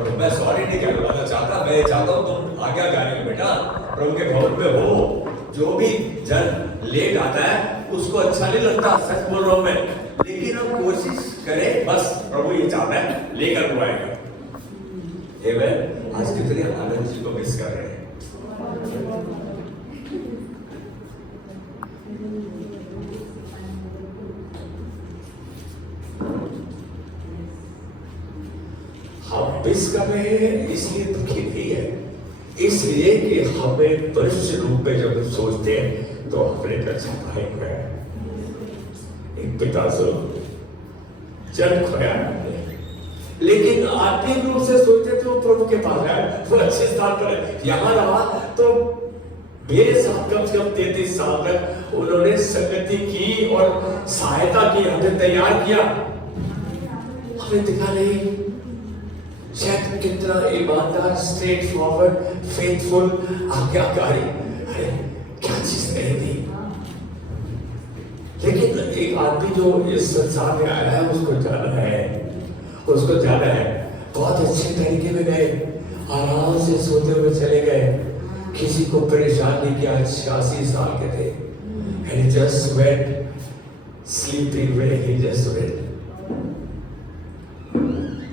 प्रभु मैं सॉरी नहीं कहना चाहता, मैं चाहता हूँ तुम आज्ञाकारी हो बेटा, प्रभु के भवन में हो। जो भी जन लेट आता है उसको अच्छा नहीं लगता, सच बोल रहा हूँ मैं, लेकिन हम कोशिश करें, बस प्रभु ये चाहता है लेकर वो आएगा। आज कितने आनंद जी को मिस कर रहे हैं। हम मिस कर रहे हैं इसलिए दुखी नहीं है, इसलिए कि हमें मनुष्य रूप में जब हम सोचते हैं तो अपने अच्छा भाई खोया, एक पिता से जन खोया हमने, लेकिन आत्मिक रूप से सोचते तो प्रभु के पास है, वो अच्छे स्थान पर है। यहां रहा तो मेरे साथ कम से कम 33 साल तक उन्होंने संगति की और सहायता की, हमें तैयार किया, हमें दिखा नहीं शायद कितना ईमानदार, स्ट्रेट फॉरवर्ड, फेथफुल, आज्ञाकारी, अरे क्या चीज नहीं थी। लेकिन एक आदमी जो इस संसार में आया है उसको जाना है, बहुत अच्छे तरीके में गए, आराम से सोते हुए चले गए, किसी को परेशान नहीं किया। 86 साल के थे, and he just went sleeping where he just went.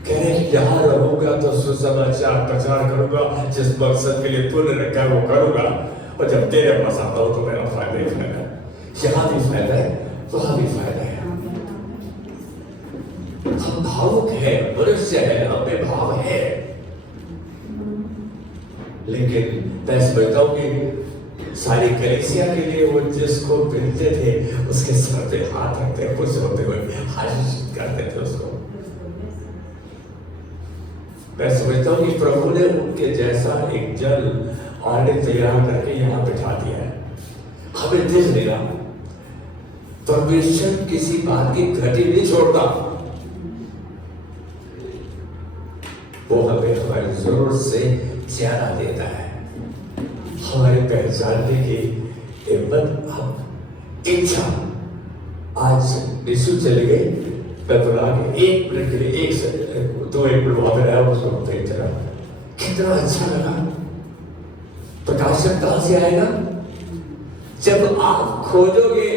कह रहे यहाँ रहूंगा तो सुसमाचार प्रचार करूंगा, जिस मकसद के लिए तूने रखा है वो करूंगा, और जब तेरे पास आता हूं तो मेरा फायदा ही फायदा है। यहाँ भी फायदा है, वहां भी फायदा है। हम भावुक है, मनुष्य है, हमें भाव है, लेकिन मैं समझता हूं कि सारी कलीसिया के लिए वो जिसको मिलते थे उसके सर पे हाथ रखते, खुश होते हुए आशीष करते थे उसको। मैं समझता हूं कि प्रभु ने उनके जैसा एक जल ऑलरेडी तैयार करके यहाँ बिठा दिया है। हमें दिल देना, परमेश्वर किसी बात की घटी नहीं छोड़ता, वो हमें हमारी जरूरत से ज्यादा देता है। हमारी पहचानने की हिम्मत, हम इच्छा, आज यीशु चले गए, मैं तो आगे 1 मिनट के लिए 1 मिनट वहां पे रहा, उसको देख रहा, कितना अच्छा लगा। प्रकाशन कहां से आएगा? जब आप खोजोगे,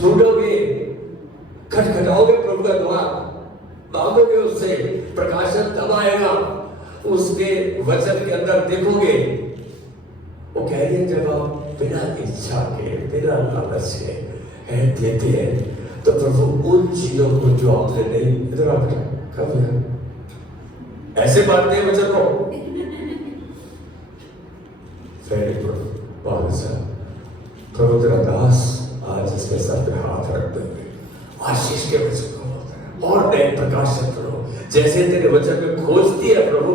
ढूंढोगे, खटखटाओगे प्रभु का द्वार, मांगोगे उससे, प्रकाशन तब आएगा। उसके वचन के अंदर देखोगे, वो कह रही है जब आप बिना इच्छा के, बिना लालच के देते हैं तो प्रभु उन चीजों को जो आपने नहीं, इधर आप कब ऐसे बांटते हैं वचन को, प्रभु तेरा दास आज इसके सर पे हाथ रख देंगे, आशीष के वचन को और नए प्रकाशन करो। जैसे तेरे वचन में खोजती है प्रभु,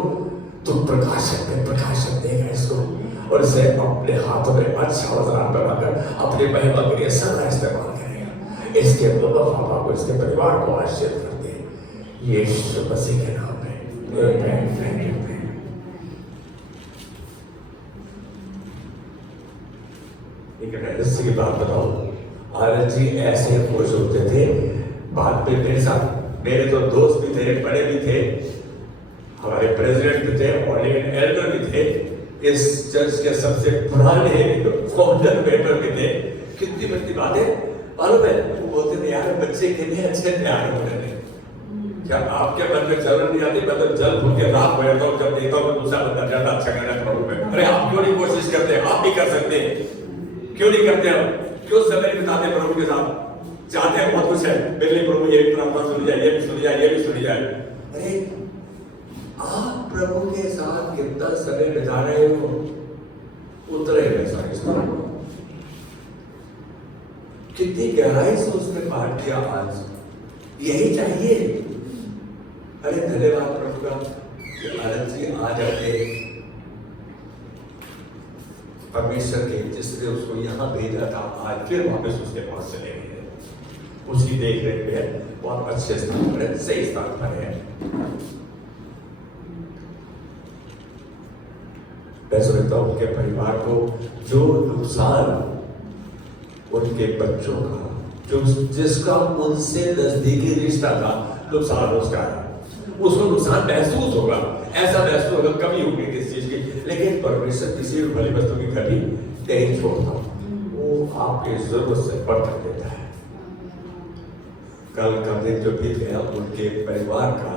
तो प्रकाशन देगा इसको, और इसे अपने हाथों में अच्छा वजन बनाकर अपनी महिमा के लिए सदा इस्तेमाल करेगा। इसके मामा पापा को, इसके परिवार को आशीर्वाद कर दे, यीशु मसीह के नाम में। की बात बताओ, आनंद जी ऐसे खुश होते थे, बाद में मेरे साथ, मेरे तो दोस्त भी थे, बड़े भी थे, हमारे प्रेसिडेंट भी थे और लेकिन एल्डर भी थे, इस चर्च के सबसे पुराने फाउंडर मेंबर भी थे। कितनी बड़ी बात है, मालूम है, वो बोलते थे यार बच्चे कितने अच्छे तैयार हो रहे हैं, क्या आपके मन में चलन नहीं आती? मतलब जल भूल के रात हो जाता हूँ जब देखता हूँ दूसरा बंदा ज्यादा अच्छा कर रहा है प्रभु में। अरे आप क्यों नहीं कोशिश करते? आप भी कर सकते हैं, क्यों नहीं करते? हम क्यों समय बिताते प्रभु के साथ? चाहते हैं बहुत कुछ है, मेरे प्रभु ये भी प्रार्थना सुनी जाए, ये भी सुनी जाए, ये भी सुनी जाए। अरे आप प्रभु के साथ कितना समय बिता रहे हो, उतरे वैसा कितनी गहराई से उसने पाठ किया। आज यही चाहिए। अरे धन्यवाद प्रभु का, आनंद जी आ जाते परमेश्वर के, जिसने उसको यहाँ भेजा था, आज फिर वापस उसके पास चले गए, उसकी देख रेख में बहुत अच्छे स्थान पर है, सही स्थान पर है। मैं समझता हूं उनके परिवार को जो नुकसान, उनके बच्चों का जो जिसका उनसे नजदीकी रिश्ता था, नुकसान उसका है, उसको नुकसान महसूस होगा, ऐसा महसूस होगा, कमी होगी किस चीज की, लेकिन परमेश्वर किसी भी भली वस्तु की कमी नहीं छोड़ता, वो आपकी जरूरत से बढ़ कर देता है। कल का दिन जो बीत गया उनके परिवार का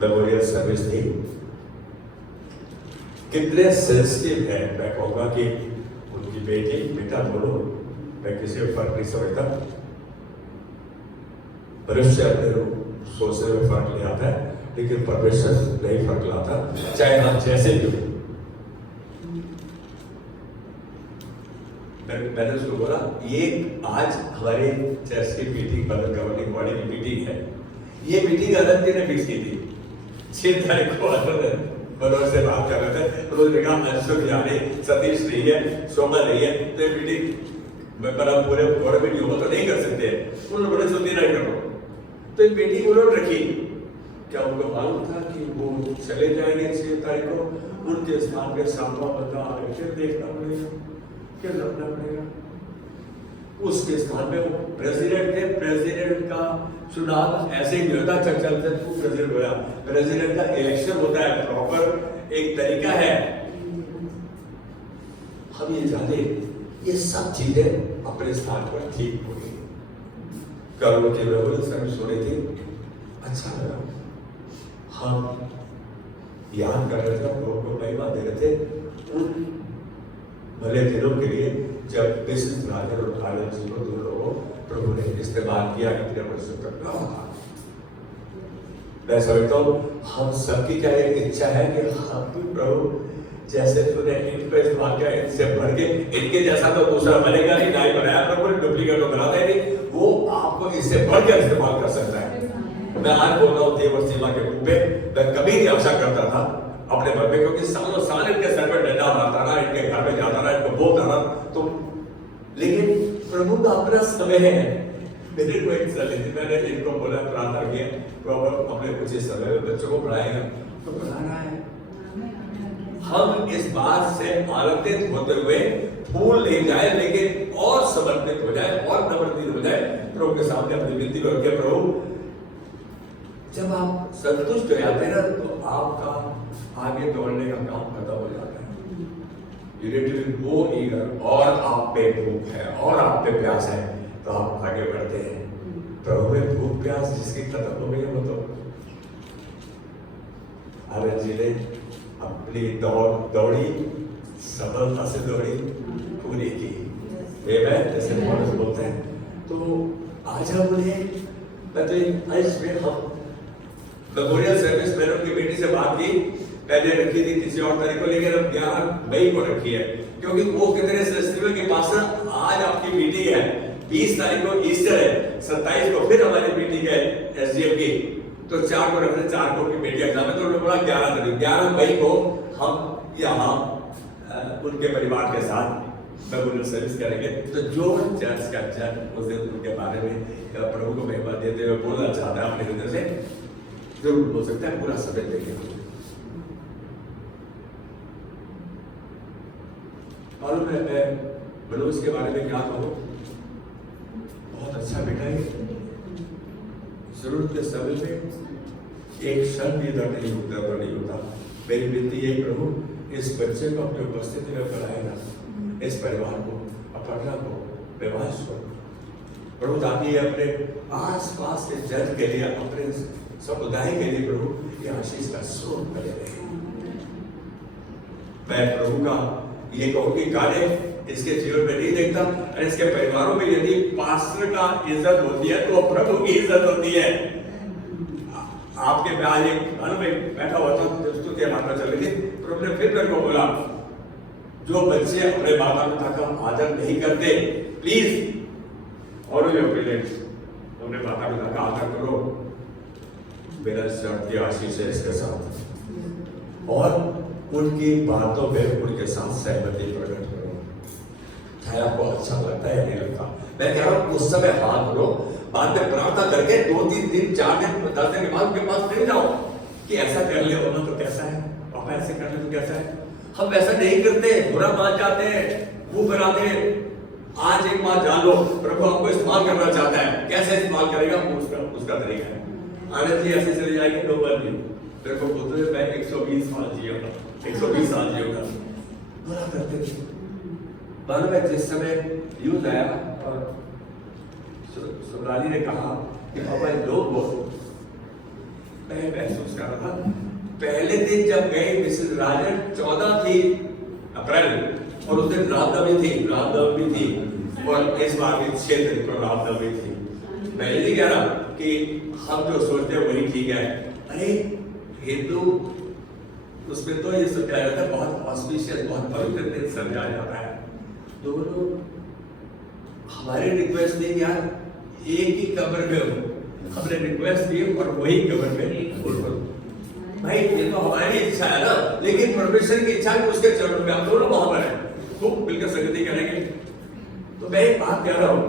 मेमोरियल सर्विस थी। कितने सेंसिटिव है, मैं कहूँगा कि उनकी बेटी बेटा बोलो, मैं किसी को फर्क नहीं समझता, मनुष्य अपने सोचने में फर्क ले आता है, लेकिन परमेश्वर नहीं फर्क लाता, चाहे हम जैसे भी हो। मैंने उसको बोला ये आज हमारे चर्च की मीटिंग, मतलब गवर्निंग बॉडी की मीटिंग है, ये मीटिंग अनंत ने फिक्स की थी 6 तारीख को। मनोहर से बात कर रहे थे, उन्होंने कहा अंशु यानी सतीश नहीं है, सोमा नहीं है, तो ये मीटिंग पूरे बड़े मीटिंग होगा तो नहीं कर सकते, उन्होंने बड़े सोचते नहीं करो, तो ये मीटिंग उन्होंने रखी। क्या उनको मालूम था कि वो चले जाएंगे 6 तारीख को, उनके स्थान पे सातवां बंदा फिर देखना पड़ेगा, क्या लड़ना पड़ेगा। उसके स्थान पे वो प्रेसिडेंट थे, प्रेसिडेंट का चुनाव ऐसे ही होता, चलते तू प्रेसिडेंट होया, प्रेसिडेंट का इलेक्शन होता है, प्रॉपर एक तरीका है। हम ये जाने ये सब चीजें अपने स्थान पर ठीक होगी। कल के मेमोरियल सर्विस हो रही थी, अच्छा लगा, हम याद कर रहे थे, लोगों को महिमा दे रहे थे उन भले दिनों के लिए जब विश्व राजा और आनंद जी को दोनों को प्रभु ने इस्तेमाल किया, इतने वर्षों तक। मैं समझता हूँ हम सबकी क्या एक इच्छा है कि हम भी प्रभु जैसे तूने इनको इस्तेमाल किया, इनसे भर के, इनके जैसा तो दूसरा बनेगा नहीं, ना ही बनाया प्रभु ने, डुप्लीकेट तो बनाता ही नहीं, वो आपको इससे बढ़ कर इस्तेमाल कर सकता है। मैं आज बोल रहा हूँ देवर सीमा के रूप में, मैं कभी नहीं आशा करता था अपने मन में, क्योंकि सालों साल इनके सर पर डंडा मारता रहा, इनके घर में जाता रहा, इनको बोलता रहा, तो लेकिन प्रभु का अपना समय है। मेरे को एक सलाह थी, मैंने इनको बोला, प्रार्थना किया, प्रभु अपने कुछ इस समय में बच्चों को पढ़ाएगा, तो पढ़ा रहा है। हम इस बात से आनंदित होते हुए फूल ले जाए, लेकिन और समर्पित हो जाए और नम्रता हो जाए प्रभु के सामने अपनी विनती करके, प्रभु जब आप संतुष्ट हो जाते हैं तो आपका आगे दौड़ने का काम खत्म हो जाता है। और आप पे भूख है और आप पे प्यास है, तो आप आगे बढ़ते हैं। प्रभु में भूख प्यास जिसकी खत्म हो गई है, वो तो आनंद जी ने अपनी दौड़ी सफलता से दौड़ी पूरी की, जैसे बोलते हैं। तो आज हम उन्हें हम मेमोरियल सर्विस मैंने उनकी बेटी से बात की, पहले रखी थी किसी और तारीख को, लेकिन अब 11 मई को रखी है, क्योंकि वो कितने सेंसिटिव के पास आज आपकी मीटिंग है, 20 तारीख को ईस्टर है, 27 को फिर हमारी मीटिंग है एसडीएम की, तो 4 को रखते, 4 को उनकी बेटी एग्जाम है, तो उन्होंने बोला 11 मई को हम यहाँ उनके परिवार के साथ मेमोरियल सर्विस करेंगे। तो जो चर्च का जन उस दिन उनके बारे में प्रभु को महिमा देते हुए बोलना चाहता है अपने हृदय से, जरूर बोल सकता है, पूरा समय देंगे। मालूम है मैं मनोज के बारे में क्या कहूँ, बहुत अच्छा बेटा है, जरूरत के समय में एक क्षण भी इधर नहीं होता। मेरी विनती है प्रभु इस बच्चे को अपनी उपस्थिति में बनाएगा, इस परिवार को, अपना को, विवाह को प्रभु, ताकि अपने आस पास के जन के लिए, अपने समुदाय के लिए प्रभु ये आशीष का स्रोत बने रहे। मैं प्रभु का ये कहूँ कि कार्य इसके जीवन में नहीं देखता, और इसके परिवारों में यदि पास्टर का इज्जत होती है तो प्रभु की इज्जत होती है। आपके में आज एक बैठा हुआ था, दोस्तों की यात्रा चल रही थी, प्रभु ने फिर मेरे को बोला, जो बच्चे अपने माता पिता का आदर नहीं करते, प्लीज और अपने माता पिता का आदर करो, मेरा शब्द की आशीष है इसके साथ, और उनकी बातों में उनके साथ सहमति प्रकट करो। चाहे आपको अच्छा लगता है या नहीं लगता, मैं कह रहा हूँ उस समय हाथ करो, बाद में प्रार्थना करके 2-3 दिन 4 दिन 10 दिन के बाद उनके पास फिर जाओ कि ऐसा कर ले, होना तो कैसा है, पापा ऐसे कर ले तो कैसा है। हम ऐसा नहीं करते, बुरा मान जाते हैं, मुंह बनाते हैं। आज एक बात जान लो, प्रभु आपको इस्तेमाल करना चाहता है, कैसे इस्तेमाल करेगा उसका तरीका है। आनंद जी ऐसे चले जाएंगे नो वन नहीं, मेरे को बोलते हुए मैं 120 साल जियूंगा, 120 साल जियूंगा, बोला करते थे। मालूम है जिस समय न्यूज आया और सुब्रानी ने कहा कि पापा लोग बहुत, मैं महसूस कर रहा था पहले दिन जब गए मिसेस राजन 14 थी अप्रैल और उस दिन रामनवमी थी और इस बार भी 6 तारीख को रामनवमी थी। मैं ये नहीं कह रहा कि हम जो सोचते हैं वही ठीक है, अरे हिंदू उसमें तो ये समझाया जाता है बहुत ऑस्पिशियस, बहुत पवित्र दिन समझाया जाता है। दोनों हमारे रिक्वेस्ट नहीं यार एक ही कब्र में हो, हमने रिक्वेस्ट की और वही कब्र में हो। भाई ये तो हमारी इच्छा है ना, लेकिन परमेश्वर की इच्छा है उसके चरणों में हम दोनों वहां पर हैं, खूब मिलकर संगति करेंगे। तो मैं एक बात कह रहा हूं,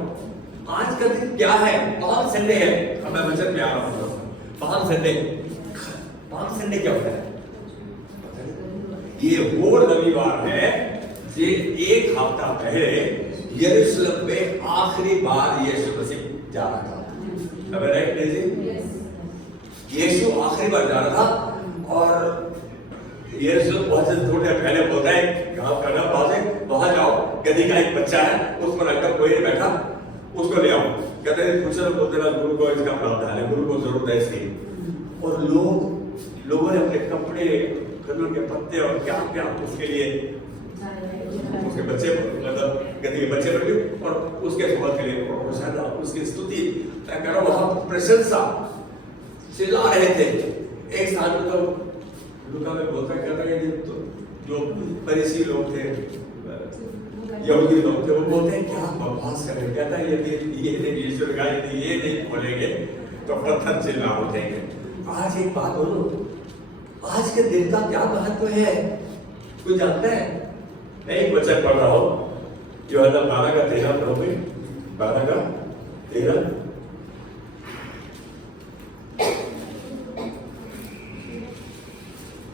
आज का दिन क्या है? पाम संडे है। अब मैं वचन में आ रहा हूं। पाम संडे क्या होता है? ये वो रविवार है जे एक हफ्ता पहले यरूशलेम में आखिरी बार यीशु मसीह जा रहा था। अब राइट जी, यीशु आखिरी बार जा रहा था और यरूशलेम बहुत से थोड़े पहले बोलता है काम करना, वहां जाओ, गधी का एक बच्चा है उस पर अगर कोई नहीं बैठा उसको ले आओ। कहते हैं पूछो बोलते ना गुरु को इसका प्रावधान है, गुरु को जरूरत है इसकी। और लोगों ने अपने कपड़े, खजूर के पत्ते और क्या क्या उसके लिए उसके बच्चे मतलब गधी के बच्चे बने और उसके स्वागत के लिए उसकी स्तुति करो, वहां प्रशंसा चिल्ला रहे थे। एक साल में तो लुका में बोलता कहता है तो जो फरीसी लोग थे, यहूदी लोग थे, वो बोलते हैं क्या बकवास कर रहे, कहता है यदि यीशु का यदि ये नहीं खोलेंगे तो पत्थर चिल्ला उठेंगे। आज एक बात बोलो, आज के दिन का क्या महत्व है कोई जानता है? मैं एक वचन पढ़ रहा हूं, यूहन्ना 12 का 13 पढ़ोगे, 12 का 13।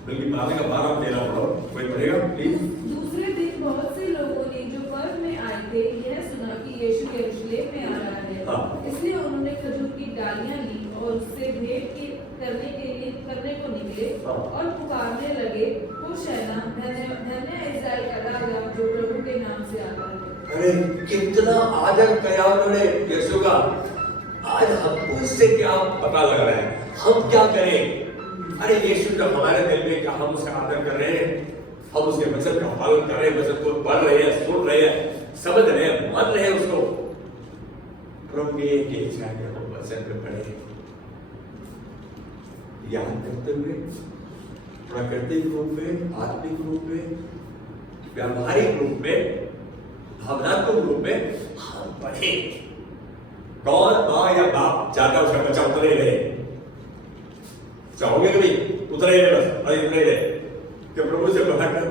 बल्कि 12 का 12 पढ़ो, कोई पढ़ेगा प्लीज। दूसरे दिन बहुत से लोगों ने जो पर्व में आए थे यह सुना कि यीशु यरूशलेम में आ रहा है। हाँ। इसलिए उन्होंने खजूर की डालियां ली और उससे भेंट करने को निकले। हाँ। और पुकारने लगे, खुश है ना, धन्य इस्राएल का राजा जो प्रभु के नाम से आता है। अरे कितना आदर किया उन्होंने यीशु का। आज हमको इससे क्या पता लग रहा है, हम क्या करें? अरे यीशु जब हमारे दिल में क्या हम उसका आदर कर रहे हैं, हम उसके वचन का पालन कर रहे हैं, वचन को पढ़ रहे हैं, सुन रहे हैं, समझ रहे हैं, मान रहे हैं उसको। प्रभु की एक इच्छा है कि हम वचन को पढ़े, याद करते हुए प्राकृतिक रूप में, आत्मिक रूप में, व्यावहारिक रूप में, भावनात्मक रूप में हम पढ़े। कौन माँ या बाप चाहता उसका बच्चा उतर ही रहे, चाहोगे कभी उतर ही रहे, बस अरे उतर ही रहे कि प्रभु से बड़ा कर।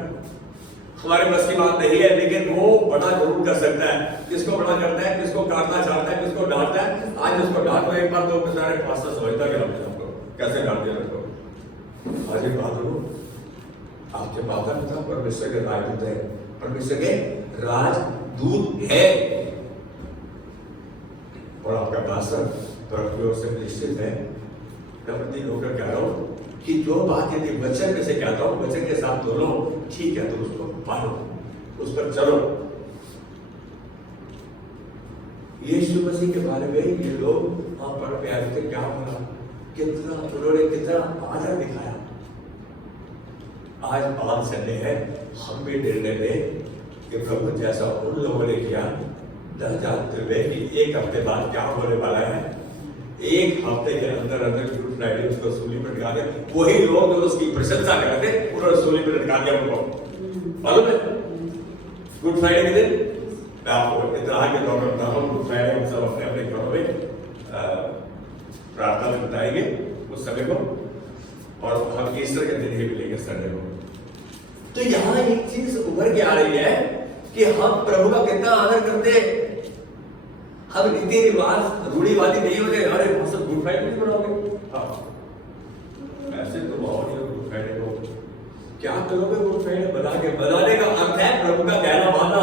हमारे बस की बात नहीं है, लेकिन वो बड़ा जरूर कर सकता है। किसको बड़ा करता है, किसको काटना चाहता है, किसको डांटता है। आज उसको डांटो एक बार तो बेचारे पास्टर समझता कि हमको कैसे डांट दिया उसको। आज एक बात हो, आपके माता पिता परमेश्वर के राजदूत है, परमेश्वर के राजदूत है और आपका पास्टर परमेश्वर से निश्चित है। प्रति होकर कह रहा हूं कि जो बात यदि वचन में से कहता हूं, वचन के साथ दोनों ठीक है तो उसको पालो, उस पर चलो। यीशु मसीह के बारे में ये लोग वहां पढ़ पे आए थे, क्या बोला, उन्होंने कितना आदर दिखाया। आज 5 संडे है, हम भी निर्णय लें कि प्रभु जैसा उन लोगों ने किया, न जानते हुए कि एक हफ्ते बाद क्या होने वाला है। एक हफ्ते के अंदर गुड फ्राइडे उसको सूली पर लटका दिया। वही लोग जो उसकी प्रशंसा कर रहे थे उन्होंने सूली पर लटका दिया उनको, मालूम है? गुड फ्राइडे के दिन मैं आपको इतना आगे तौर पर बता रहा हूँ। गुड फ्राइडे हम सब अपने अपने घरों में प्रार्थना में बताएंगे उस समय को, और हम ईस्टर के दिन ही मिलेंगे संडे को। तो यहाँ एक चीज उभर के आ रही है कि हम प्रभु का कितना आदर करते हैं। हम रीति रिवाज रूढ़िवादी नहीं होते। अरे सब गुड फ्राइडे नहीं बनाओगे, ऐसे तो बहुत ही गुड फ्राइडे को क्या करोगे? गुड फ्राइडे बनाने का अर्थ है प्रभु का कहना मानना।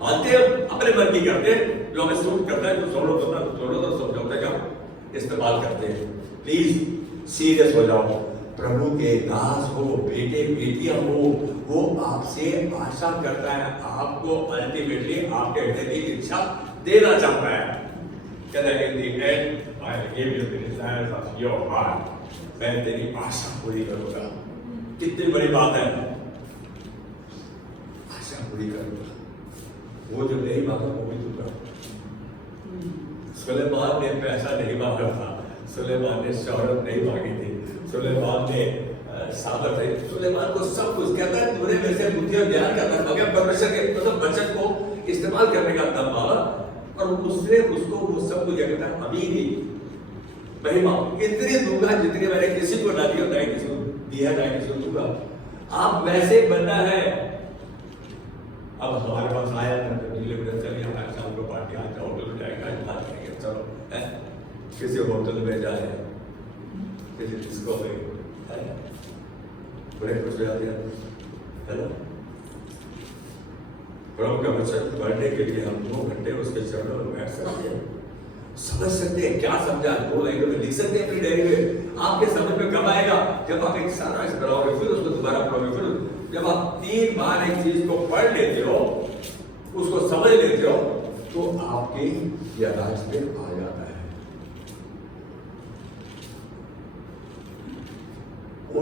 मानते हैं अपने मन की करते हैं, जो हमें सूट करता है, जो छोड़ो तो समझौता क्या इस्तेमाल करते हैं। प्लीज सीरियस हो जाओ। प्रभु के दास हो, बेटे बेटियां हो, वो आपसे आशा करता है, आपको अल्टीमेटली आपके हृदय की इच्छा देना चाहता है। कहता है in the and I will give you the desires of your heart, मैं तेरी आशा पूरी करूंगा। कितनी बड़ी बात है, आशा पूरी करूंगा। वो जो नहीं मांगा वो भी दूंगा। सुलेमान ने पैसा नहीं मांगा था, सुलेमान ने शौहरत नहीं मांगी थी, सुलेमान ने सामर्थ है, सुलेमान को सब कुछ। कहता है तूने मेरे से बुद्धि और ज्ञान का दम मांगा, परमेश्वर के मतलब वचन को इस्तेमाल करने का दम मांगा, और उसने उसको वो सब कुछ कहता है अभी भी महिमा इतनी दूंगा जितनी मैंने किसी को ना दिया, ना किसी को दिया, ना किसी को दूंगा। आप वैसे बनना है। अब हमारे पास आया ना तो डिलीवरी चलिए शाम को पार्टी आज होटल में जाएगा, आज करेंगे, चलो किसी होटल में जाए, किसी डिस्को में बड़े खुश हो जाते हैं, है ना। प्रभु का वचन पढ़ने के लिए हम 2 घंटे उसके चरणों में बैठ सकते हैं, समझ सकते हैं क्या समझा, 2 लाइनों में लिख सकते हैं अपनी डायरी में। आपके समझ में कब आएगा? जब आप एक सारा कराओगे, फिर उसको दोबारा पढ़ोगे, फिर जब आप 3 बार एक चीज को पढ़ लेते हो, उसको समझ लेते हो, तो आपके यादाश्त में आ जाता है।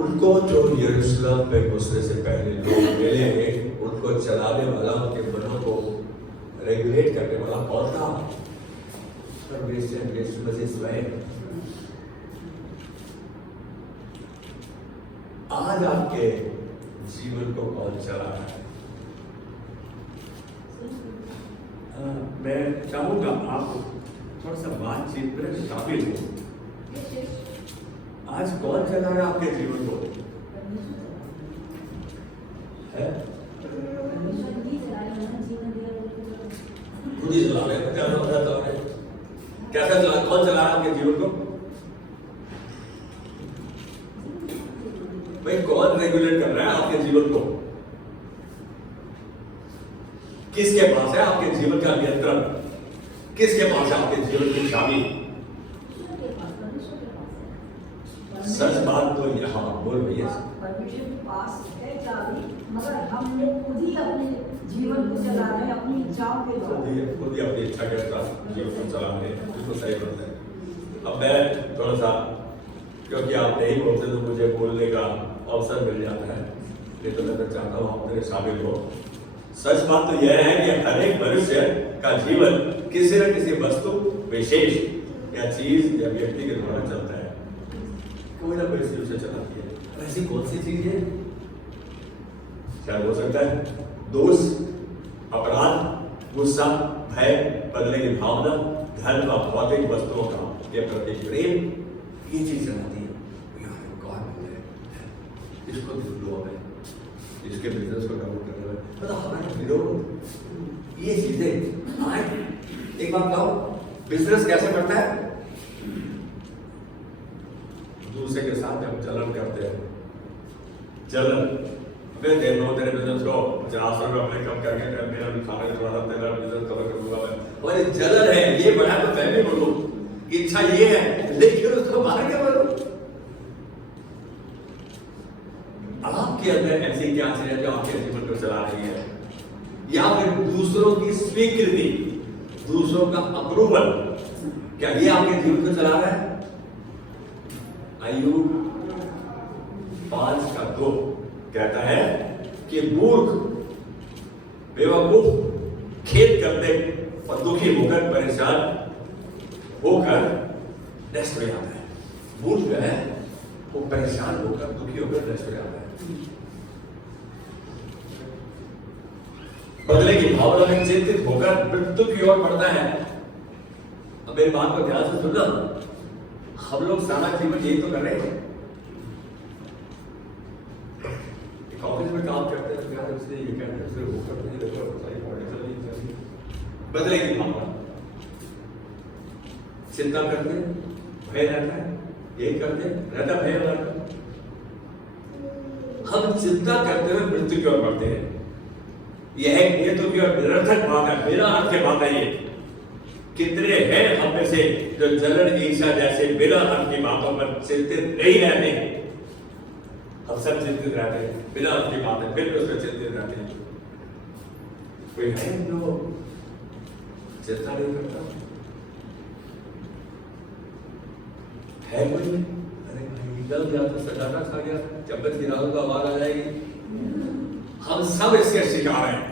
उनको जो यरूशलेम में घुसने से पहले लोग मिले, उनको चलाने वाला, उनके मनों को रेगुलेट करने वाला कौन था? परमेश्वर यीशु मसीह स्वयं। आज आपके जीवन को कौन चला रहा है? मैं चाहूंगा आप थोड़ा सा बातचीत में शामिल हो। आज कौन चला रहा है आपके जीवन को? है? खुद ही चला रहे हैं। कैसा चला? कौन चला रहा है आपके जीवन को? भाई कौन रेगुलेट कर रहा है आपके जीवन को? किसके पास है आपके जीवन का नियंत्रण? किसके पास है आपके जीवन की चाबी? सच बात तो यहाँ बोल भैया, परमेश्वर के पास है चाबी, मगर हम लोग खुद ही अपने जीवन को चला रहे हैं अपनी इच्छाओं के द्वारा। खुद ही अपनी इच्छा के साथ जीवन को चला रहे हैं, बिल्कुल सही बात है। अब मैं थोड़ा सा, क्योंकि आप नहीं बोलते तो मुझे बोलने का अवसर मिल जाता है, नहीं तो मैं तो चाहता हूँ आप मेरे शामिल हो। सच बात तो यह है कि हर एक मनुष्य का जीवन किसी न किसी वस्तु विशेष या चीज या व्यक्ति के द्वारा चलता है, कोई ना कोई चीज उसे चलाती है। ऐसी कौन सी चीज है? शायद हो सकता है दोष, अपराध, गुस्सा, भय, बदले की भावना, धन व भौतिक वस्तुओं का के प्रति प्रेम, ये चीज चलाती है। इसको ढूंढो हमें, इसके बिजनेस को डेवलप करने में, मतलब हमारे विरोध ये चीजें आज। एक बात कहो, बिजनेस कैसे करता है? दूसरे के साथ जब जलन करते हैं, जलन मैं दे दो तेरे बिजनेस को 50 रुपये अपने कम करके मेरा भी खाने का थोड़ा सा तेरा बिजनेस कवर करूंगा मैं, और ये जलन है, ये बड़ा तो मैं भी बोलूं, इच्छा ये है, लेकिन उसको बाहर क्या बोलूं? आपके अंदर ऐसी क्या चीज है जो आपके जीवन को चला रही है? या फिर दूसरों की स्वीकृति, दूसरों का अप्रूवल, क्या ये आपके जीवन को चला रहा है? अय्यूब 5:2 कहता है कि मूर्ख, बेवकूफ, खेद करते और दुखी होकर, परेशान होकर नष्ट हो जाता है। मूर्ख जो है वो परेशान होकर, दुखी होकर नष्ट हो जाता है। बदले की भावना में चिंतित होकर मृत्यु की ओर बढ़ता है। अब मेरी बात को ध्यान से सुनना, हम लोग सारा जीवन यही तो कर रहे हैं। एक ऑफिस में काम करते हैं, यार इसलिए ये कहते हैं, फिर वो करते हैं, देखो सारी बॉडी चल रही। बदले की भावना, चिंता करते हैं, भय रहता है, यही करते रहता भय रहता। हम चिंता करते हुए मृत्यु की ओर बढ़ते हैं। यह तो की ओर निरर्थक बात है, बिना अर्थ के बात है ये। कितने हैं हम में से जो जलन ईर्ष्या जैसे बिना अर्थ की बातों पर चिंतित नहीं रहते? हम सब चिंतित रहते हैं, बिना अर्थ की बातें फिर उसमें चिंतित रहते हैं। कोई है जो चिंता नहीं करता? है कोई? अरे भाई निकल गया तो सजाना खा गया, जब तक गिरा होगा आवाज आ जाएगी। हम सब इसके शिकार हैं,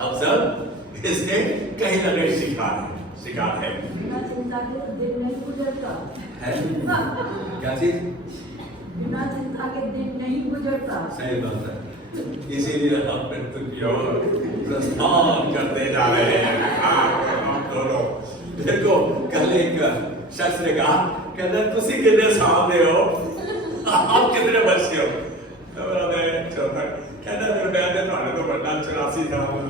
हम सब इसके कहीं ना कहीं शिकार है। बिना चिंता के दिन नहीं गुजरता है क्या चीज? बिना चिंता के दिन नहीं गुजरता। सही बात है, इसीलिए हम मृत्यु की ओर प्रस्थान करते जा रहे हैं। हम दोनों देखो, कल एक शख्स ने कहा, कहते तुसी कितने साल दे हो, आप कितने बच्चे हो? कहता मेरे बहन ने तुम्हारे तो बढ़ना 84 साल,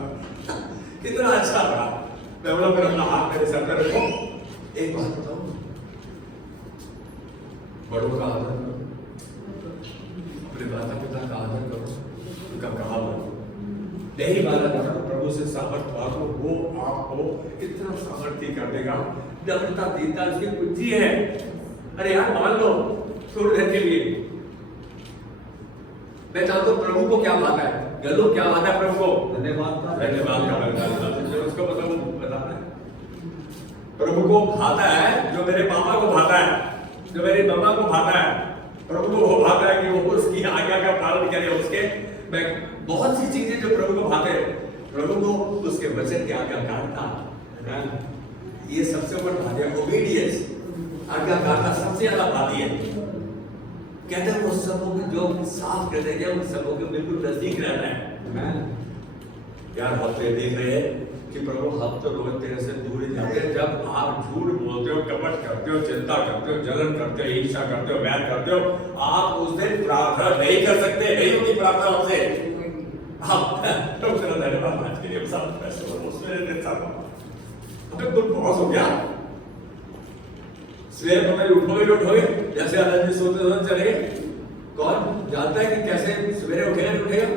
कितना अच्छा था। मैं बोला फिर अपना हाथ मेरे सर पर रखो, एक बात बताओ, बड़ों का आदर करो, अपने माता पिता का आदर करो, उनका कहा बनो, नहीं माना जाता तो प्रभु से सामर्थ्य मांगो, वो आपको इतना सामर्थ्य कर देगा। नम्रता दीनता उसकी कुंजी है। अरे यार मान लो थोड़ी देर के लिए, मैं चाहता हूँ प्रभु को क्या भाता है, गलो क्या भाता है प्रभु को? धन्यवाद का उसको बताना है। प्रभु को भाता है जो मेरे पापा को भाता है, जो मेरी मम्मा को भाता है। प्रभु को वो भाता है कि वो उसकी आज्ञा का पालन करे, उसके मैं बहुत सी चीजें जो प्रभु को भाते हैं, प्रभु को उसके वचन की आज्ञाकारिता, ये सबसे बड़ा भाती है। ओबीडियंस, आज्ञाकारिता सबसे ज्यादा भाती है। कहते हैं वो सबों को जो साफ कर देंगे, उन सबों के बिल्कुल नजदीक रहना है। यार हम तो देख रहे हैं कि प्रभु हम तो रोज तेरे से दूर ही जाते हैं। जब आप झूठ बोलते हो, कपट करते हो, चिंता करते हो, जलन करते हो, ईर्ष्या करते हो, वैर करते हो, आप उस दिन प्रार्थना नहीं कर सकते, नहीं होती प्रार्थना आपसे। तो धन्यवाद आज के लिए तुम बहुत हो गया। सवेरे पता उठोगे जैसे आनंद जी सोते चले। कौन जानता है कि कैसे सवेरे उठेगा नहीं उठेगा?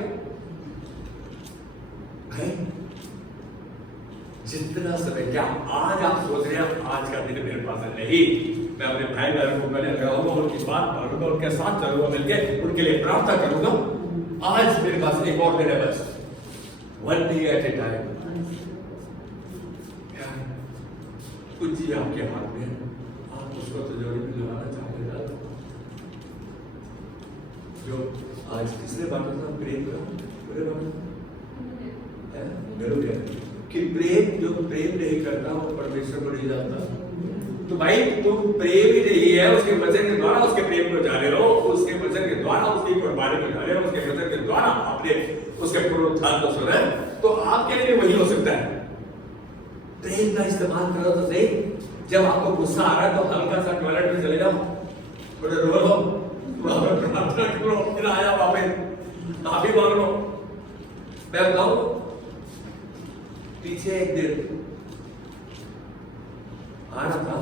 जितना समय, क्या आज आप सोच रहे हैं आज का दिन मेरे पास है? नहीं, मैं अपने भाई बहनों को पहले लगाऊंगा, उनकी बात मानूंगा, उनके साथ चलूंगा, मिलकर उनके लिए प्रार्थना करूंगा। आज मेरे पास एक और दिन है, बस one day at A time. कुंजी आपके हाथ में है, आप उसको तिजोरी में लगाना चाहते हैं। जो आज किसने बांटा था? प्रेम का कि प्रेम, जो प्रेम नहीं करता वो परमेश्वर को नहीं जानता। तो भाई तुम प्रेम ही नहीं है, उसके वचन के द्वारा उसके प्रेम को जाने लो, उसके वचन के द्वारा उसकी कुर्बानी को जाने लो, उसके वचन के द्वारा अपने उसके पुनरुत्थान को सुने, तो आपके लिए वही हो सकता है। प्रेम का इस्तेमाल करो तो सही। जब आपको गुस्सा आ रहा है तो हल्का सा टॉयलेट में चले जाओ, थोड़े रो लो, प्रार्थना करो, फिर आया वापस आप ही मान लो। मैं बताऊं, पीछे एक दिन आ रहा था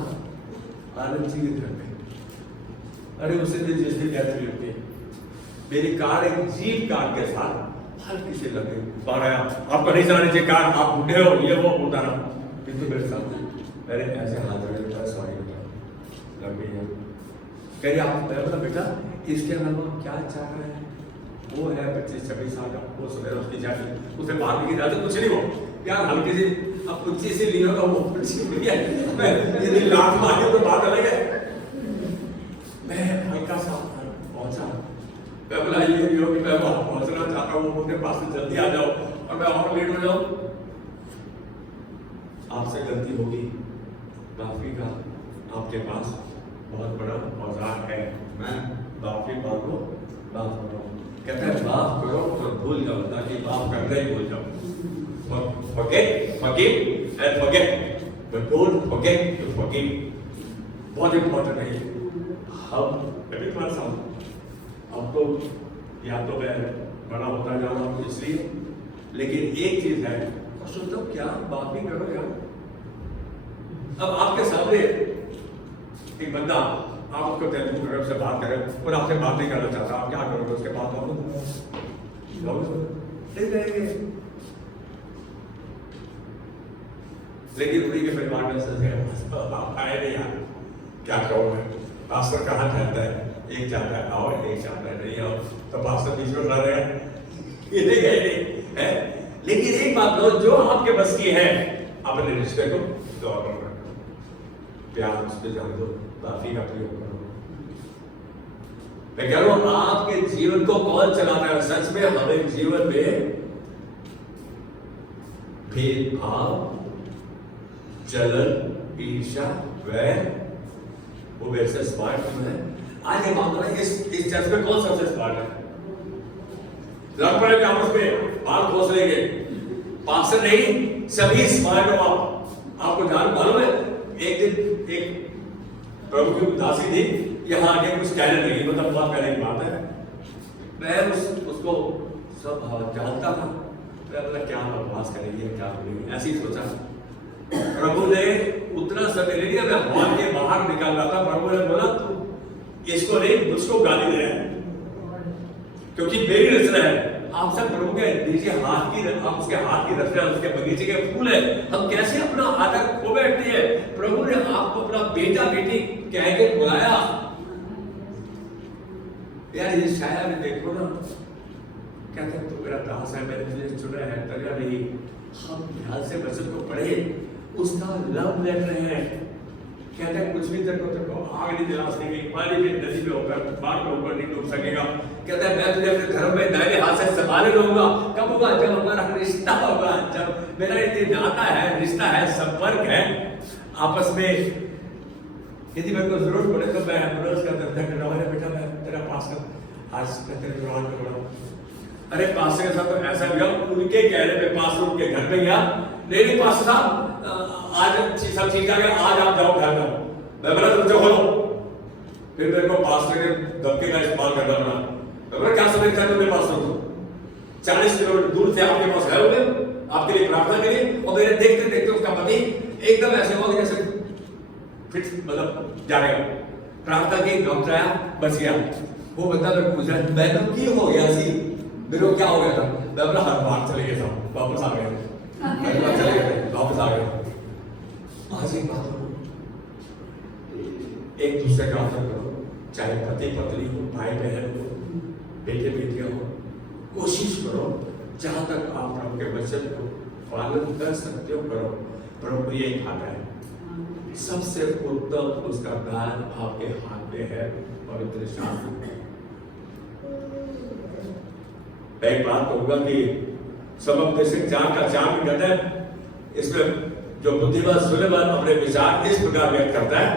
आनंद जी के घर में। अरे उसे दिन जिस दिन डेथ हुई थी, मेरी कार एक जीप कार के साथ हल्की से लग गई। बाहर आया, आपको नहीं चलानी चाहिए कार, आप बूढ़े हो, ये वो होता ना। किंतु मेरे साथ मैंने ऐसे हाथ जोड़े, बेटा सॉरी बेटा लग गई है। कह रही आप बोला बेटा इसके अलावा क्या चाह रहे हैं? वो है 25-26 साल का, वो सुबह उसकी चाहिए, उसे बाहर की इजाजत कुछ नहीं हो यार, हल्की सी अब कुछ से ली होगा, वो कुछ मिल गया, यदि लाख मारी तो बात अलग है। मैं हल्का सा पहुंचा, मैं बोला ये नहीं हो कि मैं वहां पहुंचना चाहता हूँ, उनके पास से जल्दी आ जाओ और मैं और लेट हो जाऊं। आपसे गलती होगी, माफी का आपके पास बहुत बड़ा औजार है, मैं माफी मांगो, माफ करो। कहता है माफ करो और भूल जाओ, ताकि माफ करना ही भूल जाओ। Forgive and forget, but don't forget to forgive. बहुत इम्पोर्टेंट है। हम कभी बार अब तो या तो मैं बड़ा होता जा रहा हूँ इसलिए, लेकिन एक चीज है, सोचो क्या माफी करो यार। अब आपके सामने एक बंदा, आप उसको टेलीफोन कर से बात करें और आपसे बात नहीं करना चाहता, आप क्या करोगे? उसके बाद आप नहीं रहेंगे। लेकिन उन्हीं के परिवार में से आए नहीं यार, क्या कहूँ मैं, पास्टर कहाँ ठहरता है, एक चाहता है आओ, एक चाहता है नहीं आओ, तो पास्टर बीच में खड़ा रहेगा, ये नहीं गए नहीं है। लेकिन एक बात लो, जो आपके बस की है अपने रिश्ते को गौर रखो, प्यार उस पर जान दो, माफी का प्रयोग करो। मैं कह रहा हूं आपके जीवन को कौन चलाता है? सच में हमें जीवन में भेदभाव, जलन, ईर्ष्या, वैर, वो वैसे स्मार्ट है। आज ये मामला है, इस चर्च में कौन सबसे स्मार्ट है? लग पड़े आपस में बाल खोस लेंगे, पास्टर नहीं, सभी स्मार्ट हो आप। आपको जान मालूम है, एक दिन एक प्रभु की उदासी थी, यहाँ आगे कुछ कहने लगी, मतलब बहुत पहले की बात है। मैं उसको सब जानता था, मैं बोला क्या बकवास करेगी, क्या बोलेगी, ऐसे ही सोचा। प्रभु ने उतना समय ले लिया, मैं हॉल के बाहर निकल रहा था, प्रभु ने बोला तू इसको नहीं मुझको गाली दे, क्योंकि मेरी रचना है। आप सब प्रभु के नीचे हाथ की, आप उसके हाथ की रचना, उसके बगीचे के फूल है, हम कैसे अपना आदर खो बैठते हैं? प्रभु ने आपको अपना बेटा बेटी कह के बुलाया यार। ये शायद में देखो ना, कहते हैं तू मेरा दास है, मैंने तुझे चुना है, तरिया नहीं। हम ध्यान से वचन को पढ़े, उसका लव लेटर है। कहते हैं कुछ भी तेरे आग नहीं दिला सकेगी, पानी में नदी में होकर, बाढ़ में होकर नहीं डूब सकेगा। कहता है मैं तुझे अपने धर्म में दाहिने हाथ से संभाले रहूंगा। कब होगा? जब हमारा रिश्ता होगा, जब मेरा ये नाता है, रिश्ता है, संपर्क है आपस में। यदि मेरे को जरूरत पड़े तो मैं एम्बुलेंस का दर्जा कर रहा हूँ, बेटा मैं तेरा पास्टर आज मैं तेरे विवाह में बड़ा। अरे पास्टर के साथ तो ऐसा गया, उनके कहने पे पास्टर उनके घर में गया, नहीं पास्टर साहब आज सब ठीक आ गया, आज आप जाओ घर में। मैं बोला तुम खोलो। फिर मेरे को पास्टर के धमकी का इस्तेमाल करना पड़ा। मैं बोला क्या समझ था तुमने पास्टर को? 40 किलोमीटर दूर से आपके पास गए होंगे, आपके लिए प्रार्थना करी, और मेरे देखते देखते उसका पति एकदम ऐसे हो गया, जैसे फिट मतलब जा गया। प्रार्थना की, डॉक्टर आया, बच गया। वो बंदा मेरे को पूछ रहा है मैं तो की हो गया सी, मेरे को क्या हो गया था? मैं अपना हर बार चले गया था, वापस आ गए, चले गए, वापस आ गए। आज एक बात हो, एक दूसरे का आदर करो, चाहे पति पत्नी हो, भाई बहन हो, बेटे बेटियां हो, कोशिश करो जहां तक आप प्रभु के वचन को पालन कर सकते हो करो। प्रभु ये खाता है, सबसे उत्तम उसका दान आपके हाथ में है, पवित्र शास्त्र में। एक बात कहूंगा कि सबक 4 का 4 भी कहता है, इसमें जो बुद्धिमान सुलेमान अपने विचार इस प्रकार व्यक्त करता है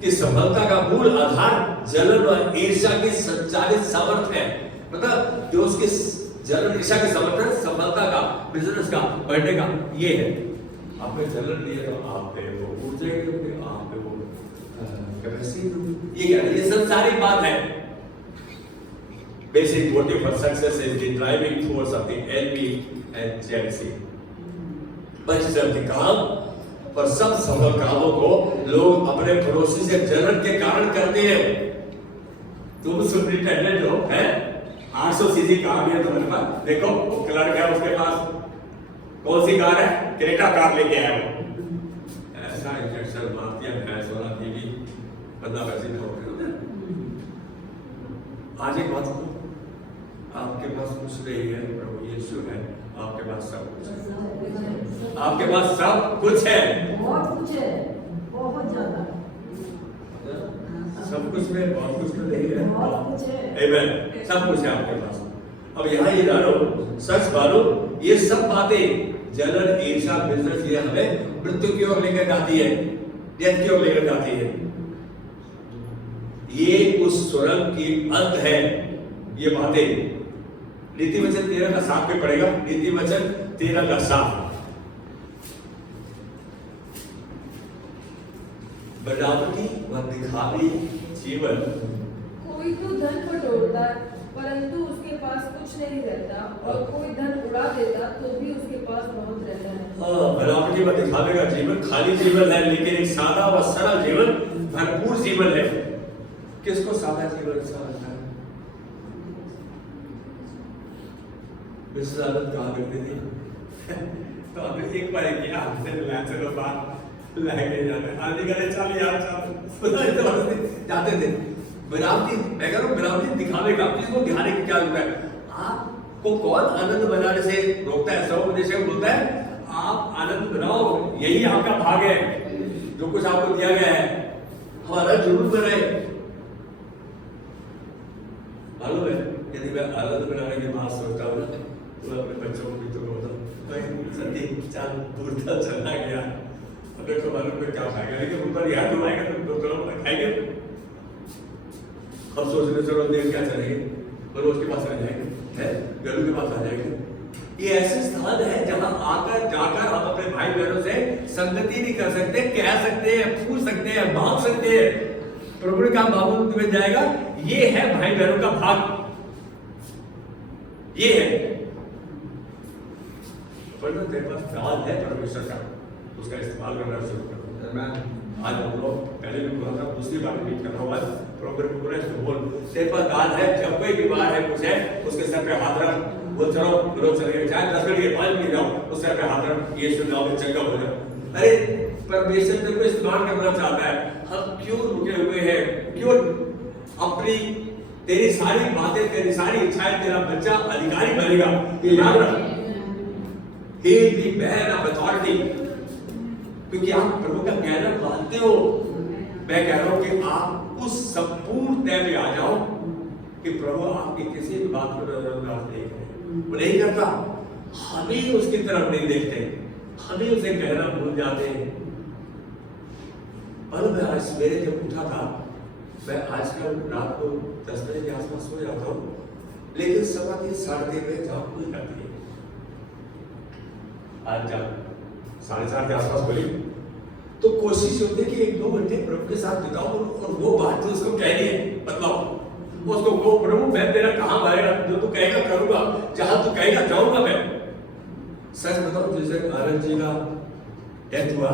कि सफलता का मूल आधार जलन और ईर्ष्या की संचालित सामर्थ्य है। मतलब जो उसकी जलन ईर्ष्या की सामर्थ्य है, सफलता का, बिजनेस का, बढ़ने का, ये है। आप में जलन नहीं है तो आप पे वो ऊर्जा होगी, आप पे वो कैपेसिटी, ये क्या है? ये संसारिक बात है। Basic motive for success is the driving force of the envy and jealousy. बच्चे काम पर सब सफल कामों को लोग अपने पड़ोसी से जलन के कारण करते हैं। तुम सुपरिटेंडेंट हो, है 800 सीसी कार भी है तुम्हारे पास, देखो वो क्लर्क है, उसके पास कौन सी कार है? क्रेटा कार लेके आया वो, ऐसा इंजेक्शन मार दिया भैंस वाला बीवी, बंदा वैसे नहीं होगा। आज एक बात सुनो, आपके पास कुछ नहीं है, प्रभु यीशु है, आपके पास सब कुछ है, आपके पास सब कुछ है, बहुत कुछ है, बहुत ज्यादा, सब कुछ में बहुत कुछ तो नहीं है, बहुत कुछ है, आमेन, सब कुछ है आपके पास। अब यहाँ ये जानो, सच मानो, ये सब बातें जलन ईर्ष्या बिजनेस ये हमें मृत्यु की ओर लेकर जाती है, डेथ की ओर लेकर जाती है। ये उस सुरंग की अंत है। ये बातें नीति वचन 13 का 7 पे पड़ेगा, नीति वचन 13 का 7। बनावटी व दिखावी जीवन, कोई तो धन बटोरता परंतु उसके पास कुछ नहीं रहता, और कोई धन उड़ा देता तो भी उसके पास बहुत रहता है। बनावटी व दिखावे का जीवन खाली जीवन है, लेकिन एक सादा व सरल जीवन भरपूर जीवन है। किसको सादा जीवन अच्छा लगता है? मिस्टर आनंद कहा करते थे तो हमने एक बार किया, हमसे मिला चलो बात लहंगे जाते आदमी कहते चल यार चल जाते थे। बनावटी, मैं कह रहा हूँ बनावटी दिखावे का, किसको दिखाने की क्या जरूरत है? आपको कौन आनंद बनाने से रोकता है? सर्व उपदेशक बोलता है आप आनंद बनाओ, यही आपका भाग है, जो कुछ आपको दिया गया है हमारा जरूर बनाए। मालूम है यदि मैं आनंद बनाने की बात सोचता हूँ तो अपने बच्चों को भी तो बोलता हूँ सती चाल दूर तक चलना गया, देखो मालूम में क्या खाएगा, लेकिन ऊपर याद तो आएगा तो थोड़ा खाएंगे। हम सोचने चलो देर क्या चलेंगे, और उसके पास आ जाएंगे, है गलू के पास आ जाएंगे। ये ऐसे स्थान है जहां आकर जाकर हम अपने भाई बहनों से संगति नहीं कर सकते, कह सकते हैं, पूछ सकते हैं, मांग सकते हैं, प्रभु ने कहा बाबू तुम्हें जाएगा। ये है भाई बहनों का भाग, ये है। पर तेरे पास दान है परमेश्वर का, उसका इस्तेमाल करना शुरू करो। मैं आज हम लोग पहले भी बोला था, दूसरी बार रिपीट कर रहा हूँ, आज प्रोग्राम पूरा बोल तेरे पास दान है। जब कोई बीमार है कुछ है उसके सर पे हाथ रख, वो चलो रोज चले गए, चाहे 10 मिनट 5 मिनट जाओ, उस सर पे हाथ रख, ये सुन जाओ, चंगा हो जाओ। अरे परमेश्वर तेरे को इस्तेमाल करना चाहता है, हम क्यों रुके हुए हैं? क्यों अपनी तेरी सारी बातें, तेरी सारी इच्छाएं, तेरा बच्चा अधिकारी बनेगा, ये याद रख। He will be man of authority, क्योंकि आप प्रभु का कहना मानते हो। मैं कह रहा हूं कि आप उस संपूर्ण तय में आ जाओ कि प्रभु आपकी किसी भी बात को नजरअंदाज नहीं करें, वो नहीं करता। हमें उसकी तरफ नहीं देखते, हमें उसे कहना भूल जाते हैं। और मैं आज सवेरे जब उठा था, मैं आजकल रात को 10 बजे के आसपास सो जाता हूँ, लेकिन 3:15 साढ़े 3 बजे जाग खुल जाती है। आज जब 4:30 के आसपास बोली तो कोशिश होती है कि 1-2 घंटे प्रभु के साथ बिताओ, और वो बात जो उसको कहनी है बतलाओ उसको। वो प्रभु मैं तेरा कहाँ मारेगा, जो तू कहेगा करूंगा, जहां तू कहेगा जाऊंगा मैं। सच बताओ, जैसे आनंद जी का डेथ हुआ,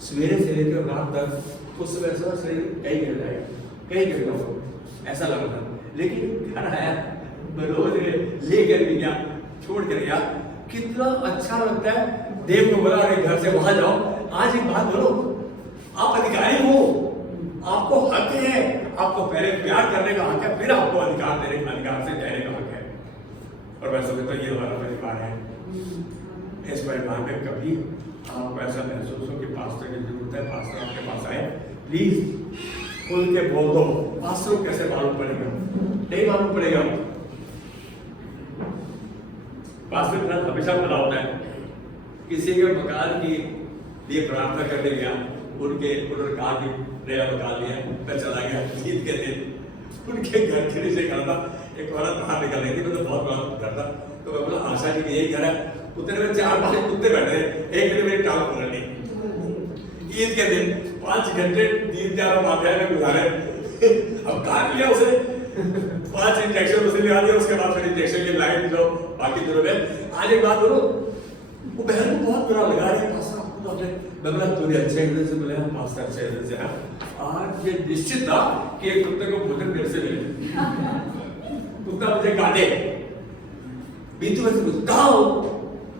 सवेरे से लेकर रात तक उस समय ऐसा शरीर कहीं गिर जाएगा, कहीं गिर जाऊंगा ऐसा लग रहा था। लेकिन घर आया, रोज लेकर भी गया, छोड़ कर गया, कितना अच्छा लगता है। देव को बोला घर से वहां जाओ। आज एक बात बोलो, आप अधिकारी हो, आपको हक है, आपको पहले प्यार करने का हक है, फिर आपको अधिकार देने का, अधिकार से कहने का हक है। और वैसे तो ये हमारा परिवार है, इस परिवार में कभी आपको ऐसा महसूस हो कि पास्टर की जरूरत है, पास्टर आपके पास आए, प्लीज खुल के बोल दो। पास्टर को कैसे मालूम पड़ेगा? नहीं मालूम पड़ेगा। पास्टर का हमेशा बना होता है। किसी के मकान की लिए प्रार्थना करने गया, उन्होंने कहा कि नया मकान लिया, मैं चला गया। ईद के दिन उनके घर के नीचे खड़ा था, एक औरत बाहर निकल रही थी, मतलब बहुत बड़ा घर था, तो मैं बोला आशा जी यही घर है। उतने में 4-5 कुत्ते बैठे थे, एक ने मेरी टांग पकड़ ली। ईद के दिन 5 घंटे 3-4 माथे में गुजारे। अब काट लिया उसे, 5 इंजेक्शन उसे लगा दिया, उसके बाद फिर इंजेक्शन की लाइन जो बाकी दिनों में। आज एक बात बोलो, वो बहन को बहुत बुरा लगा रही है, मैं बोला तूने अच्छे हृदय से बोला, पास्टर अच्छे हृदय से है। आज ये निश्चित था कि एक कुत्ते को भोजन मेरे से मिले, कुत्ता मुझे काटे। बीतू में से कुछ कहा हो,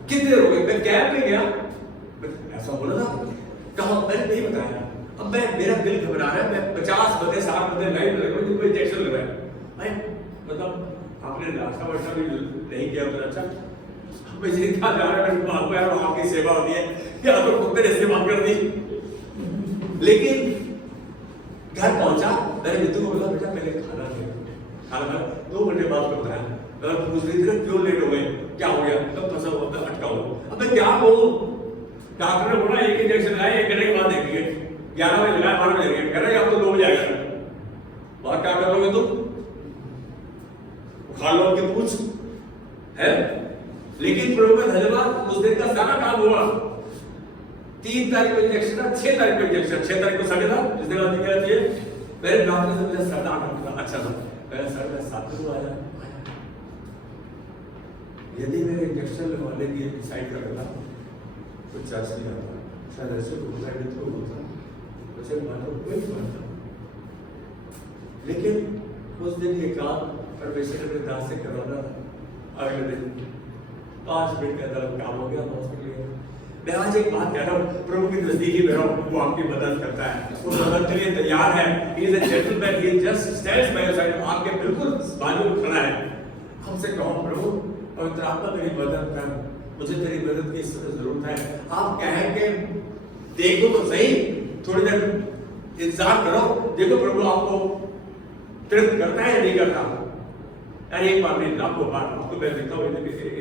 कितने देर हो गए? मैं कैब में गया, ऐसा बोला था, कहा मैंने नहीं बताया। अब मेरा दिल घबरा रहा है, मैं 50 बजे 60 बजे लाइन लगा, जिनको इंजेक्शन लगाया भाई, मतलब आपने नाश्ता वास्ता भी नहीं किया उतना अच्छा। मैं जितना जा रहा है बात में आपकी सेवा होती है, क्या तो कुत्ते ने सेवा कर दी। लेकिन घर पहुंचा, मैंने बिट्टू को बोला बेटा पहले खाना दे, खाना 2 घंटे बाद में बताया। मैं पूछ रही थी क्यों लेट हो गए, क्या हो गया, कब फंसा हुआ था, अटका हुआ। अब मैं क्या बोलूं? डॉक्टर ने बोला एक इंजेक्शन लगाया, 1 घंटे के बाद देखेंगे। 11 बजे लगाया, 12 बजे देखेंगे, कह रहे अब तो 2 बजे आएगा। और क्या कर लोगे तुम? उखाड़ लो कि पूछ है। लेकिन प्रभु का धन्यवाद, उस दिन का सारा काम हुआ। 3 तारीख को इंजेक्शन था, 6 तारीख को इंजेक्शन, 6 तारीख को संडे था, जिस दिन आज क्या थी, मेरे डॉक्टर से मुझे सर दर्द था। अच्छा था, मेरा सर में 7 को आया। यदि मैं इंजेक्शन लगवाने की डिसाइड कर लेता तो चर्च नहीं आता, शायद ऐसे होता है तो होता, वैसे मानो कोई मानता। लेकिन उस दिन ये काम परमेश्वर ने दास से करवाना था। अगले दिन 5 मिनट के अंदर काम हो गया, हॉस्पिटल गया। मैं आज एक बात कह रहा हूँ, प्रभु की नजदीकी में रहो, वो आपकी मदद करता है, वो मदद के लिए तैयार है। He is a gentleman, he just stands by your side, आपके बिल्कुल बाजू में खड़ा है। हमसे कहो प्रभु पवित्र आत्मा मेरी मदद कर, मुझे तेरी मदद की इस समय जरूरत है। आप कहेंगे देखो तो सही, थोड़ी देर इंतजार करो, देखो प्रभु आपको तृप्त करता है या नहीं करता। अरे एक बार नहीं, आपको मैं देखता हूँ इन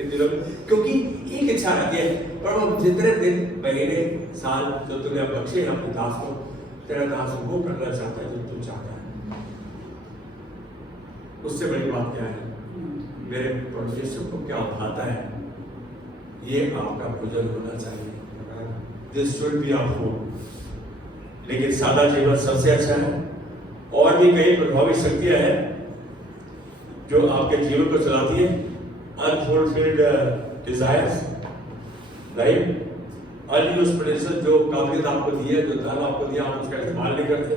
दिनों में, क्योंकि एक इच्छा रहती है प्रभु जितने दिन महीने साल जो तुमने बख्शे हैं अपने दास को, तेरा दास वो करना चाहता है जो तू चाहता है। उससे बड़ी बात क्या है, मेरे परमेश्वर को क्या भाता है, ये आपका भोजन होना चाहिए। This should be our food. लेकिन सादा जीवन सबसे अच्छा है। और भी कई प्रभावी शक्तियां हैं जो आपके जीवन को चलाती है। Unfulfilled desires, right, unused potential, जो काबिलियत आपको दी है, जो दान आपको दिया, आप उसका इस्तेमाल नहीं करते,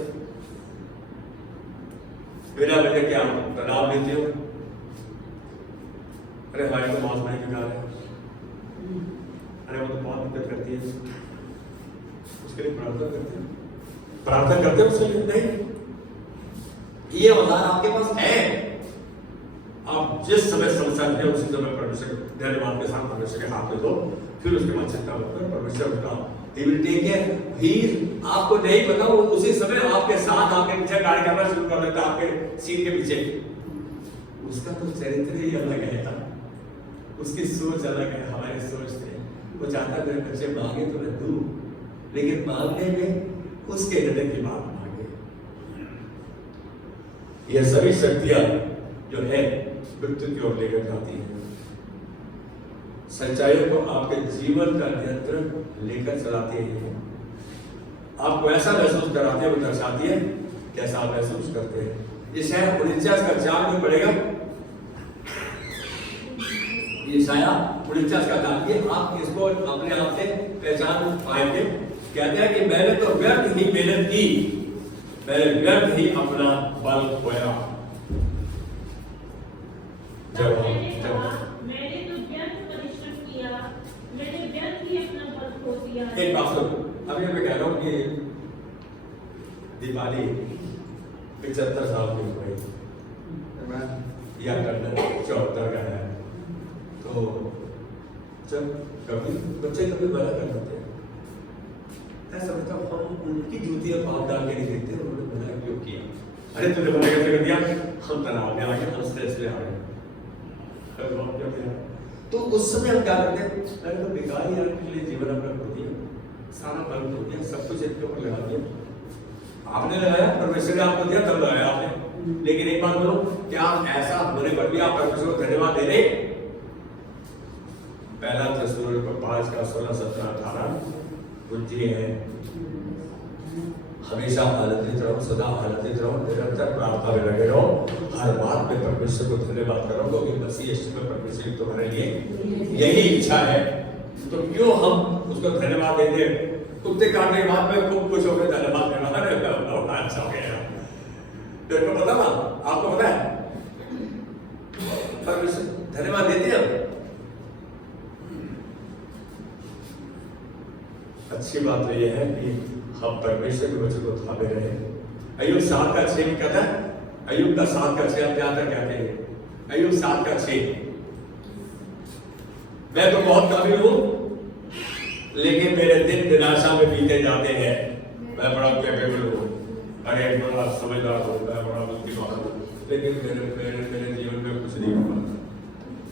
बिना वजह के आप तनाव लेते हो। अरे हमारे तो मौत नहीं बेकार है, अरे वो तो बहुत दिक्कत करती है, उसके लिए प्रार्थना करते हैं उसके लिए नहीं। ये औजार आपके पास है, आप जिस समय समस्या है उसी समय परमेश्वर धन्यवाद के साथ परमेश्वर के हाथ में दो, फिर उसके बाद चिंता मत करो, परमेश्वर का he will take care। ही आपको नहीं पता, वो उसी समय आपके साथ आपके पीछे कार्य करना शुरू कर देता है, आपके सीट के पीछे। उसका तो चरित्र ही अलग है, उसकी सोच अलग है, हमारी सोच से वो चाहता है मेरे बच्चे मांगे तो मैं दूं, लेकिन मांगने में उसके हृदय की बात मांगे। यह सभी शक्तियां जो है मृत्यु की ओर लेकर जाती है। सच्चाइयों को आपके जीवन का नियंत्रण लेकर चलाती है, आपको ऐसा महसूस कराती है, वो दर्शाती है कैसा आप महसूस करते हैं। ये शायद 49 का 4 में पड़ेगा, ये शायद 49 का 4, ये आप इसको अपने आप से पहचान पाएंगे। कहते हैं कि मैंने तो व्यर्थ ही मेहनत की, मैंने व्यर्थ ही अपना बल खोया। मैंने तो व्यर्थ परिश्रम किया, मैंने व्यर्थ ही अपना बल खो दिया। एक बात सुनो, अभी मैं कह रहा हूँ कि दिवाली 75 साल की हो गई, या करना 74 का है, तो जब कभी बच्चे कभी मना कर देते हैं, ऐसा लगता है हम उनकी जूतियां पाप डाल के नहीं देखते, उन्होंने मना क्यों किया। अरे तूने मना कैसे कर दिया, हम तनाव में आ गए, हम स्ट्रेस में आ गए, तो उस समय हम क्या करते हैं, अरे तो बेकार ही यार के लिए जीवन अपना खो दिया, सारा बल खो दिया, सब कुछ इनके ऊपर लगा दिया। आपने लगाया, परमेश्वर ने आपको दिया, तब लगाया आपने। लेकिन एक बात बोलो, क्या आप ऐसा होने पर भी आप परमेश्वर को धन्यवाद दे रहे? पहला थिस्सलुनीके 5 का 16, 17, 18 कुंजी है, हमेशा आनंदित रहो, सदा आनंदित रहो, निरंतर प्रार्थना में लगे रहो, हर बात में परमेश्वर को धन्यवाद करो, क्योंकि मसीह यीशु में परमेश्वर तुम्हारे लिए यही इच्छा है। तो क्यों हम उसको धन्यवाद देते? कुत्ते काटने के बाद में खूब खुश होकर धन्यवाद देना, अच्छा हो गया। तो पता ना, आपको पता है परमेश्वर धन्यवाद देते हैं। अच्छी बात तो यह है कि हम परमेश्वर के वचन को थामे रहे। अय्यूब 7 का 6 में कहता है, अय्यूब का 7 का 6 आप ज्यादा कहते हैं, अय्यूब 7 का 6, मैं तो बहुत काबिल हूं, लेकिन मेरे दिन निराशा में बीते जाते हैं। मैं बड़ा कैपेबल हूं, अरे बड़ा समझदार हूं, मैं बड़ा बुद्धिमान हूं, लेकिन मेरे जीवन में कुछ नहीं हुआ।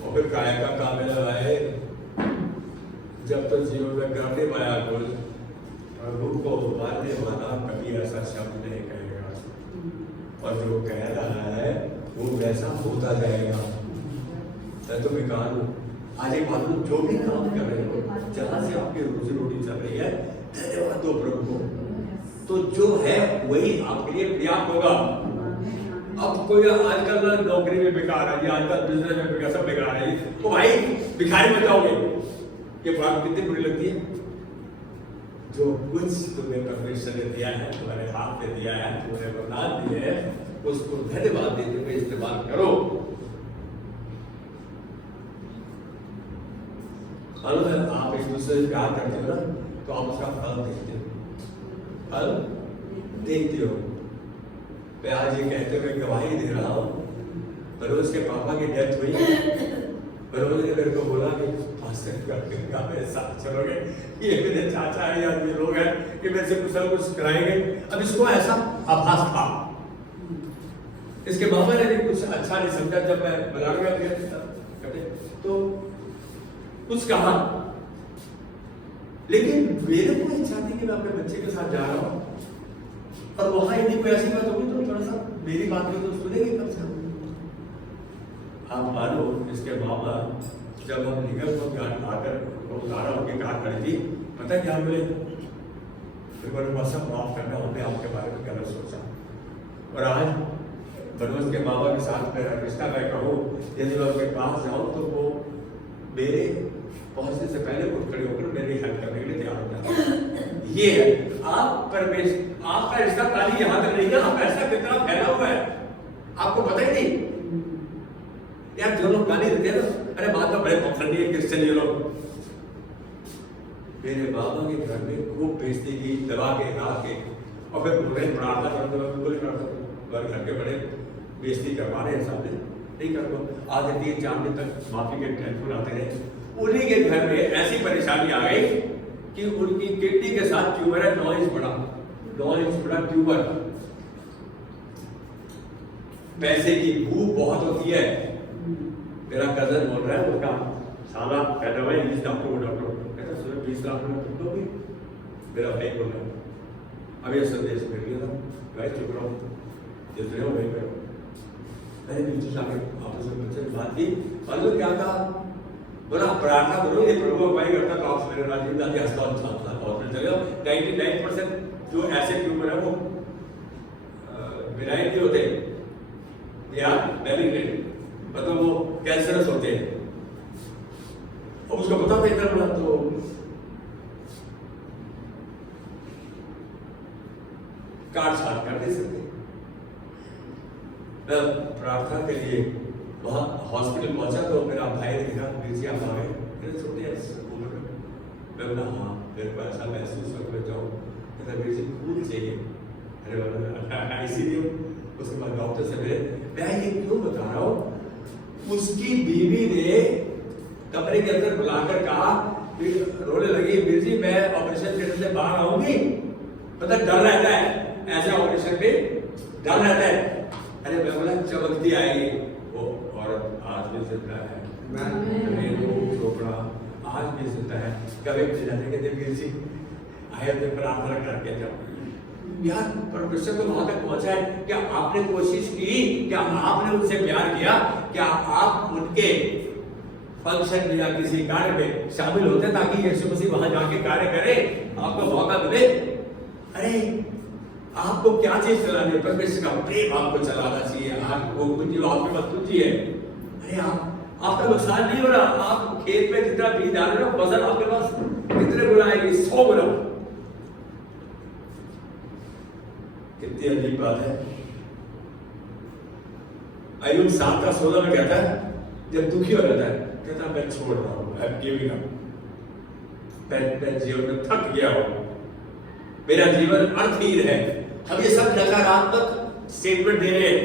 और फिर काय का काम लगाए, जब तक जीवन में करने पाया कुछ, प्रभु को मानने वाला कभी ऐसा शब्द नहीं कहेगा, और जो कह रहा है वो वैसा होता जाएगा। मैं तो बेकार हूँ, आज एक बात, जो भी काम कर रहे हो, जहां से आपकी रोजी रोटी चल रही है, धन्यवाद दो प्रभु को, तो जो है वही आपके लिए पर्याप्त होगा। अब कोई आजकल नौकरी में बेकार है, आजकल बिजनेस में बेकार, सब बेकार है, तो भाई भिखारी बन जाओगे। ये बात कितनी बुरी लगती है? जो कुछ तुम्हें परमेश्वर ने दिया है, तुम्हारे हाथ में दिया है, तुम्हारे वरदान दिए हैं, उसको धन्यवाद देते हुए इस्तेमाल करो। मालूम है आप एक दूसरे से प्यार करते हो ना, तो आप उसका फल देखते हो, फल देखते हो। मैं आज ये कहते हुए गवाही दे रहा हूँ, मनोज के पापा की डेथ हुई, मनोज ने मेरे को बोला कि मेरे साथ चलोगे, ये मेरे चाचा है या ये लोग हैं कि मेरे से कुछ ना कुछ कराएंगे। अब इसको ऐसा आभास था, इसके मामा ने भी कुछ अच्छा नहीं समझा जब मैं बलाड़गा गया तो कुछ कहा, लेकिन मेरे को इच्छा थी कि मैं अपने बच्चे के साथ जा रहा हूँ और वहां यदि कोई ऐसी बात होगी तो थोड़ा सा मेरी बात भी तो सुनेंगे कम से कम। आप मानो इसके मामा जब हम निकल तो आकर उतारा उनकी कार खड़ी थी, पता है क्या बोले, फिर बोले मौसम माफ करना, हमने आपके बारे में गलत सोचा। और आज मनोज के मामा के साथ मेरा रिश्ता, मैं कहूँ यदि मैं उनके पास जाऊँ तो वो मेरे पहुंचने से पहले उठ खड़े होकर मेरी हेल्प करने के लिए तैयार हो जाते। ये है आप परमेश्वर, आपका रिश्ता खाली यहाँ तक नहीं है, आप ऐसा कितना फैला हुआ है आपको पता ही नहीं। यार जो लोग गाली देते हैं ना, अरे बात तो बड़े पसंद है क्रिश्चियन ये लोग, मेरे बाबा के घर में खूब बेइज्जती की, दबा के ला के, और फिर बोल रहे प्रार्थना करते हुए बिल्कुल प्रार्थना, घर के बड़े बेइज्जती करवा रहे हैं सामने, नहीं कर दो। आज 3-4 दिन तक माफी के टेलीफोन आते रहे। उन्हीं के घर में ऐसी परेशानी आ गई कि उनकी किडनी के साथ ट्यूमर है, 9 इंच बड़ा ट्यूमर। पैसे की भूख बहुत होती है। मेरा कजन बोल रहा है, उसका साला कहता है 20 डॉक्टर कहता है 20 लाख रुपये तुम लोगे। मेरा भाई बोल रहा है, अब ये संदेश मिल गया था, भाई चुप रहो, जितने हो वही करो। मैंने पीछे जाके आपस में बच्चे से बात की, मालूम क्या कहा, बोला प्रार्थना करो, ये प्रभु अगुवाई करता तो आप मेरे राजीव गांधी अस्पताल हॉस्पिटल चले जाओ। 99% जो ऐसे ट्यूमर है वो बिनाइन नहीं होते या मैलिग्नेंट, मतलब वो कैंसरस होते हैं। और उसको पता था इतना बड़ा, तो कार्ड साफ कर दे सकते। मैं प्रार्थना के लिए वहाँ हॉस्पिटल पहुंचा तो मेरा भाई ने कहा वीर जी आप आ गए, मेरे छोटे उम्र में। मैं बोला हाँ, मेरे को ऐसा महसूस हो मैं जाऊँ, कहता वीर जी खून चाहिए। अरे बोला इसीलिए उसके बाद डॉक्टर से मिले। मैं ये क्यों बता रहा हूँ, उसकी बीवी ने कमरे के अंदर बुलाकर कहा, रोने लगी, वीर जी मैं ऑपरेशन थिएटर से बाहर आऊंगी, पता डर रहता है, ऐसे ऑपरेशन पे डर रहता है। अरे मैं बोला चमकती आएगी वो औरत, आज भी जिंदा है, मैं चोपड़ा आज भी जिंदा है। कभी भी जाने के वीर जी आए तो प्रार्थना करके जाओ। यार परमेश्वर तो वहां तक पहुंचा है। क्या आपने कोशिश की, क्या आपने उनसे प्यार किया, क्या आप उनके फंक्शन या किसी कार्य में शामिल होते ताकि यीशु मसीह वहां जाके कार्य करे, आपको मौका मिले? अरे आपको क्या चीज चलानी है? परमेश्वर का प्रेम आपको चलाना चाहिए। आपको कुछ आपके पास कुछ है, अरे आपका नुकसान नहीं हो रहा, आप खेत में जितना बीज डाल रहे हो फसल आपके पास कितने गुना आएगी? 100 गुना। कितनी अजीब बात है। अय्यूब 7:16 में कहता है, जब दुखी हो जाता है कहता मैं छोड़ रहा हूं, आई एम गिविंग अप, मैं जीवन में थक गया हूं, मेरा जीवन अर्थहीन है। हम ये सब नकारात्मक स्टेटमेंट दे रहे हैं,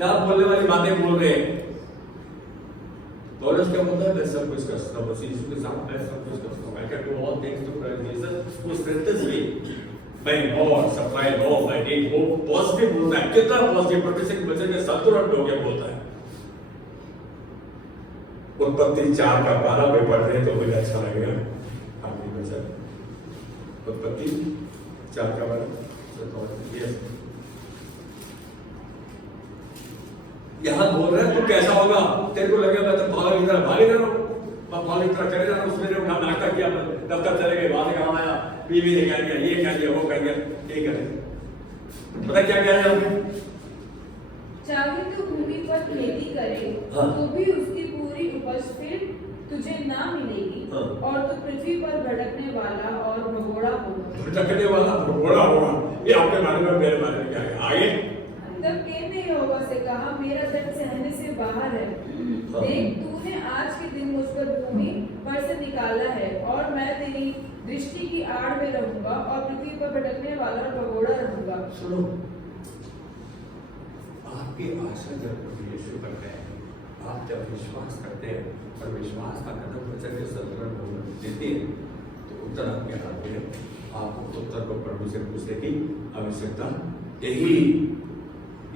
ना बोलने वाली बातें बोल रहे हैं। पौलुस क्या बोलता है? मैं सब कुछ कर सकता हूं मसीह यीशु के साथ, मैं सब कुछ कर सकता हूं। I can do all things through Christ Jesus who strengthens me. मैं और सप्लाई लो, मैं एक वो पॉजिटिव बोलता है। कितना पॉजिटिव, प्रतिशत बच्चे में संतुलन हो गया बोलता है। उत्पत्ति 4:12 में पढ़ रहे तो मुझे अच्छा लगेगा। आखिरी वचन उत्पत्ति 4:12। यहाँ बोल रहे हैं तू कैसा होगा? तेरे को लगेगा मैं तो भाग की तरह भागे जा रहा हूँ, भाग की तरह चले जा रहा हूँ। उसने उठा नाश्ता किया, दफ्तर चले गए, वहां से काम आया, बीवी ने कह दिया, ये कह दिया, वो कह दिया, ये कर दिया। पता क्या कह रहे हैं? चाहे तो भूमि पर खेती करे तो भी उसकी पूरी उपज फिर तुझे ना मिलेगी, और तो पृथ्वी पर भटकने वाला और भगोड़ा होगा। भटकने वाला भगोड़ा होगा। ये आपके बारे में, मेरे बारे में क्या है? आगे तब कहने यहोवा से कहा, मेरा दर्द सहने से बाहर है। देख, तूने आज के दिन मुझ पर भूमि पर से निकाला है, और मैं तेरी दृष्टि की आड़ में रहूंगा और पृथ्वी पर भटकने वाला और भगोड़ा रहूंगा। सुनो, आपकी आशा जब प्रभु यीशु करते हैं, आप जब विश्वास करते हैं और विश्वास का कदम वचन के संतुलन देते हैं, तो उत्तर आपके हाथ में है। आपको उत्तर को प्रभु से पूछने की आवश्यकता यही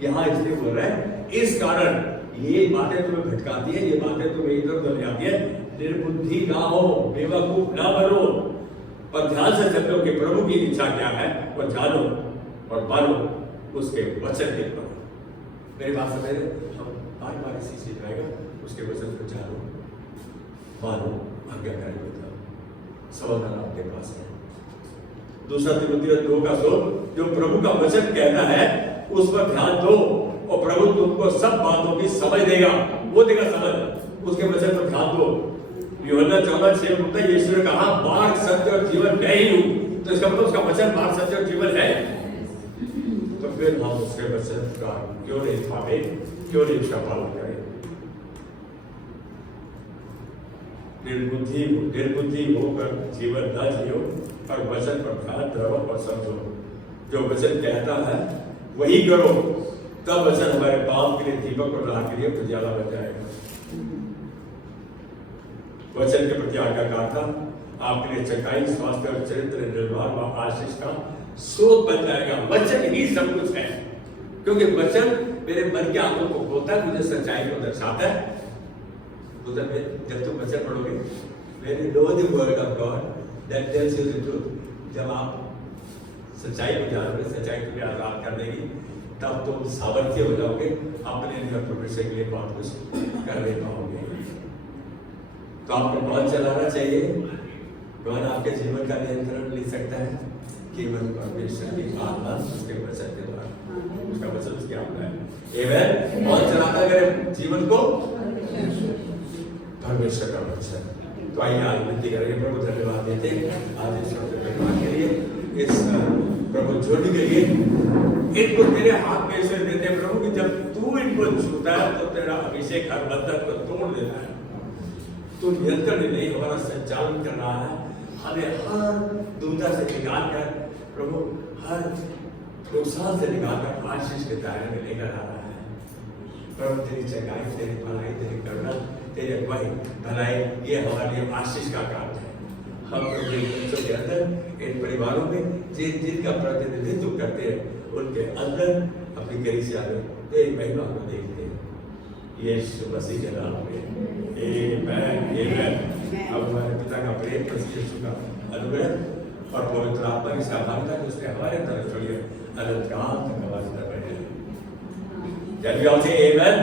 यहाँ इसलिए बोल रहा है। इस कारण ये बातें तुम्हें भटकाती है, ये बातें तुम्हें इधर उधर ले जाती है। निर्बुद्धि ना हो, बेवकूफ ना बनो, पर ध्यान से समझो कि प्रभु की इच्छा क्या है, वो जानो और मानो, उसके वचन के पर। मेरी बात समझ रहे? हम बार बार इसी चीज आएगा, उसके वचन को जानो, मानो, आज्ञाकारी बताओ। समाधान आपके पास है। दूसरा तिमोथेयुस 2:16, जो प्रभु का वचन कहता है उस पर ध्यान दो, और प्रभु तुमको सब बातों की समझ देगा, वो देगा समझ, उसके वचन पर ध्यान दो। यूहन्ना 14:6 बोलता है, यीशु ने कहा, मार्ग, सत्य और जीवन मैं ही हूं। तो इसका मतलब उसका वचन मार्ग, सत्य और जीवन है। तो फिर हम उसके वचन का क्यों नहीं थामे, क्यों नहीं उसका पालन करें? निर्बुद्धि होकर जीवन न जियो, पर वचन पर ध्यान करो और समझो। जो वचन कहता है वही करो, तब वचन हमारे पाप के लिए दीपक और राह के लिए उजाला बन जाएगा। वचन के प्रति आज्ञाकार था, आपके लिए चंगाई, स्वास्थ्य और चरित्र निर्माण व आशीष का स्रोत बन जाएगा। वचन ही सब कुछ है, क्योंकि वचन मेरे मन के आंखों को खोलता है, मुझे सच्चाई को दर्शाता है। उधर में जब तुम वचन पढ़ोगे, when you know the word of God that tells you the truth, जब आप सच्चाई को जानोगे, सच्चाई तुम्हें आजाद कर देगी, तब तुम सामर्थ्य हो जाओगे, अपने लिए परमेश्वर के लिए बहुत कुछ कर ले पाओगे। तो आपको कौन चलाना चाहिए? कौन आपके जीवन का नियंत्रण ले सकता है? केवल परमेश्वर की आत्मा, उसके वचन के द्वारा, उसका वचन उसकी आत्मा है। आमेन। कौन चलाता है मेरे जीवन को? परमेश्वर का वचन। तो आइए आज विनती करेंगे, प्रभु धन्यवाद देते आज इस वक्त के लिए, इस प्रभु ज्योति के लिए। इनको तेरे हाथ में से देते हैं प्रभु, कि जब तू इनको छूता है तो तेरा अभिषेक हर बंधन को तोड़ देता है। तू नियंत्रण नहीं, हमारा संचालन कर रहा है, हमें हर दुविधा से निकाल कर प्रभु, हर नुकसान से निकाल कर आशीष के दायरे में लेकर आ रहा है। प्रभु तेरी चंगाई, तेरी भलाई, तेरी करुणा, तेरी अगुवाई, भलाई, ये हमारे लिए आशीष का काम है। हम बच्चों के अंदर, इन परिवारों में जिनका प्रतिनिधित्व करते हैं, उनके अंदर अपनी कलीसिया में तेरी महिमा को देखते हैं। यीशु मसीह के नाम में आमेन, आमेन। अब हमारे पिता का प्रेम, मसीह यीशु का अनुग्रह और पवित्र आत्मा की सहभागिता जो उसने हमारे तरफ छोड़ी है, अनंत काल तक हमारे तरफ है। जब भी आते आमेन।